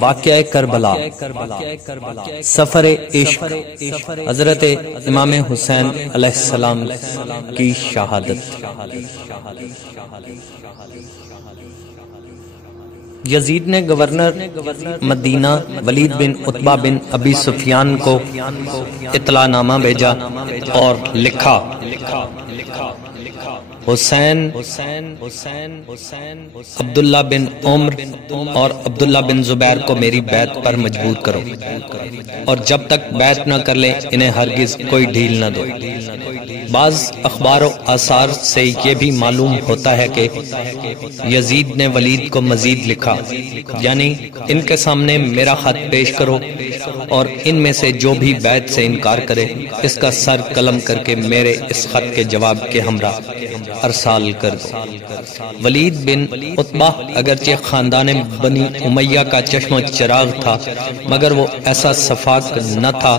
واقعہ کربلا، سفر عشق، حضرت امام حسین علیہ السلام کی شہادت۔ یزید نے گورنر مدینہ ولید بن عتبہ بن ابی سفیان کو اطلاع نامہ بھیجا اور لکھا، حسین عبداللہ بن عمر اور عبداللہ بن زبیر کو میری بیعت پر مجبور کرو، اور جب تک بیعت نہ کر لیں انہیں ہرگز کوئی ڈھیل نہ دو۔ بعض اخبار و آثار سے یہ بھی معلوم ہوتا ہے کہ یزید نے ولید کو مزید لکھا، یعنی ان کے سامنے میرا خط پیش کرو اور ان میں سے جو بھی بیعت سے انکار کرے اس کا سر قلم کر کے میرے اس خط کے جواب کے ہمراہ ارسال کر دو۔ ولید بن عتبہ اگرچہ خاندان بنی امیہ کا چشم و چراغ تھا، مگر وہ ایسا سفاک نہ تھا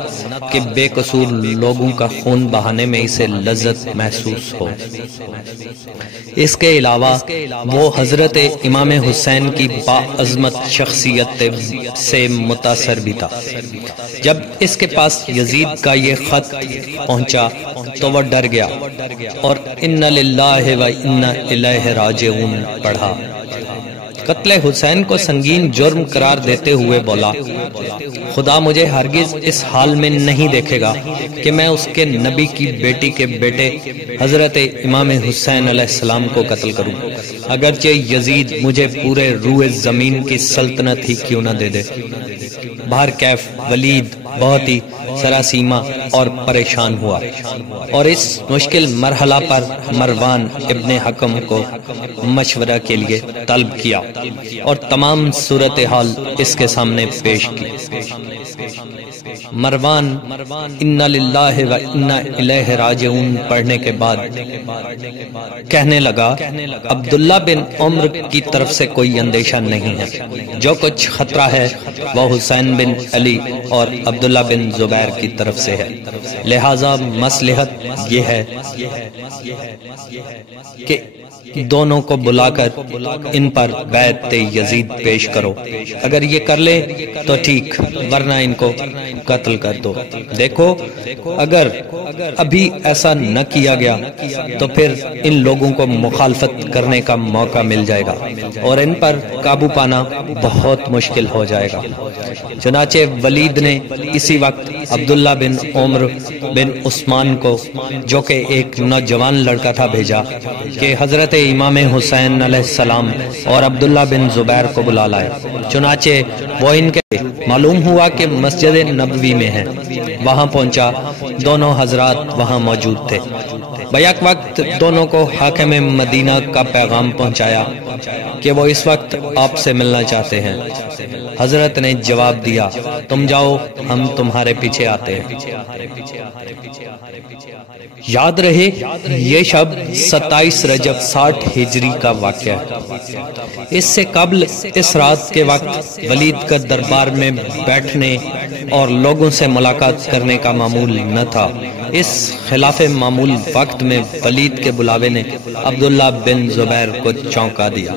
کہ بے قصور لوگوں کا خون بہانے میں اسے لذت محسوس ہو۔ اس کے علاوہ وہ حضرت امام حسین کی باعظمت شخصیت سے متاثر بھی تھا۔ جب اس کے پاس یزید کا یہ خط پہنچا تو وہ ڈر گیا اور اِنَّ لِلَّهِ وَإِنَّ إِلَيْهِ رَاجِعُونَ پڑھا۔ قتل حسین کو سنگین جرم قرار دیتے ہوئے بولا، خدا مجھے ہرگز اس حال میں نہیں دیکھے گا کہ میں اس کے نبی کی بیٹی کے بیٹے حضرت امام حسین علیہ السلام کو قتل کروں، اگرچہ یزید مجھے پورے روئے زمین کی سلطنت ہی کیوں نہ دے دے۔ بہرکیف ولید بہت ہی سراسیمہ اور پریشان ہوا اور اس مشکل مرحلہ پر مروان ابن حکم کو مشورہ کے لیے طلب کیا اور تمام صورتحال اس کے سامنے پیش کی۔ مروان اِنَّ لِلَّهِ وَإِنَّ إِلَيْهِ رَاجِعُونَ پڑھنے کے بعد کہنے لگا، عبداللہ بن عمر کی طرف سے کوئی اندیشہ نہیں ہے، جو کچھ خطرہ ہے وہ حسین بن علی اور عبداللہ بن زبیر کی طرف سے ہے، لہذا مصلحت یہ ہے کہ دونوں کو بلا کر ان پر بیعت یزید پیش کرو، اگر یہ کر لے تو ٹھیک، ورنہ ان کو قتل کر دو۔ دیکھو اگر ابھی ایسا نہ کیا گیا تو پھر ان لوگوں کو مخالفت کرنے کا موقع مل جائے گا اور ان پر قابو پانا بہت مشکل ہو جائے گا۔ چنانچہ ولید نے اسی وقت عبداللہ بن عمر بن عثمان کو، جو کہ ایک نوجوان لڑکا تھا، بھیجا کہ حضرت امام حسین علیہ السلام اور عبداللہ بن زبیر کو بلا لائے۔ چنانچہ وہ ان کے معلوم ہوا کہ مسجد نبوی میں ہیں، وہاں پہنچا، دونوں حضرات وہاں موجود تھے۔ بیک وقت دونوں کو حاکم مدینہ کا پیغام پہنچایا کہ وہ اس وقت آپ سے ملنا چاہتے ہیں۔ حضرت نے جواب دیا، تم جاؤ، ہم تمہارے پیچھے آتے ہیں۔ یاد رہے یہ شب 27 رجب 60 ہجری کا واقعہ ہے۔ اس سے قبل اس رات کے وقت ولید کا دربار میں بیٹھنے اور لوگوں سے ملاقات کرنے کا معمول نہ تھا۔ اس خلاف معمول وقت میں ولید کے بلاوے نے عبداللہ بن زبیر کو چونکا دیا۔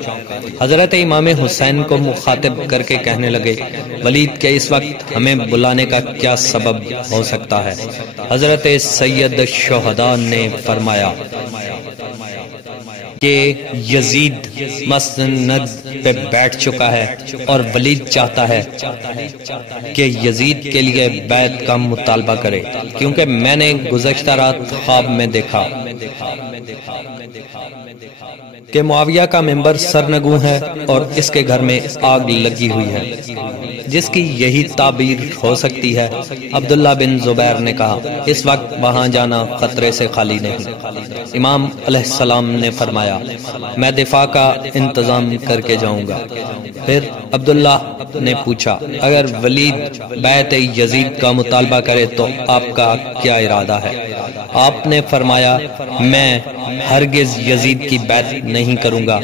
حضرت امام حسین کو مخاطب کر کے کہنے لگے، ولید کے اس وقت ہمیں بلانے کا کیا سبب ہو سکتا ہے؟ حضرت سید الشہداء نے فرمایا کہ یزید مسند پہ بیٹھ چکا ہے اور ولید چاہتا ہے کہ یزید کے لیے بیعت کا مطالبہ کرے، کیونکہ میں نے گزشتہ رات خواب میں دیکھا کہ معاویہ کا ممبر سرنگوں ہے اور اس کے گھر میں آگ لگی ہوئی ہے، جس کی یہی تعبیر ہو سکتی ہے۔ عبداللہ بن زبیر نے کہا، اس وقت وہاں جانا خطرے سے خالی نہیں۔ امام علیہ السلام نے فرمایا، میں دفاع کا انتظام کر کے جاؤں گا۔ پھر عبداللہ نے پوچھا، اگر ولید بیعت یزید کا مطالبہ کرے تو آپ کا کیا ارادہ ہے؟ آپ نے فرمایا، میں ہرگز یزید کی بیعت نہیں کروں گا،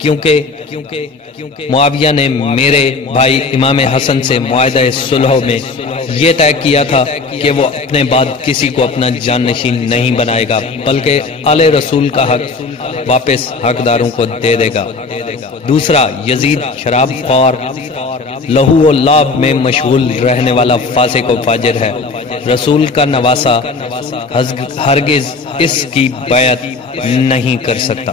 کیونکہ معاویہ نے میرے بھائی امام حسن سے معاہدہ صلح میں یہ طے کیا تھا کہ وہ اپنے بعد کسی کو اپنا جانشین نہیں بنائے گا، بلکہ آل رسول کا حق واپس حقداروں کو دے دے گا۔ دوسرا، یزید شراب خور، لہو و لعب میں مشغول رہنے والا فاسق و فاجر ہے۔ رسول کا نواسہ ہرگز اس کی بیعت نہیں کر سکتا۔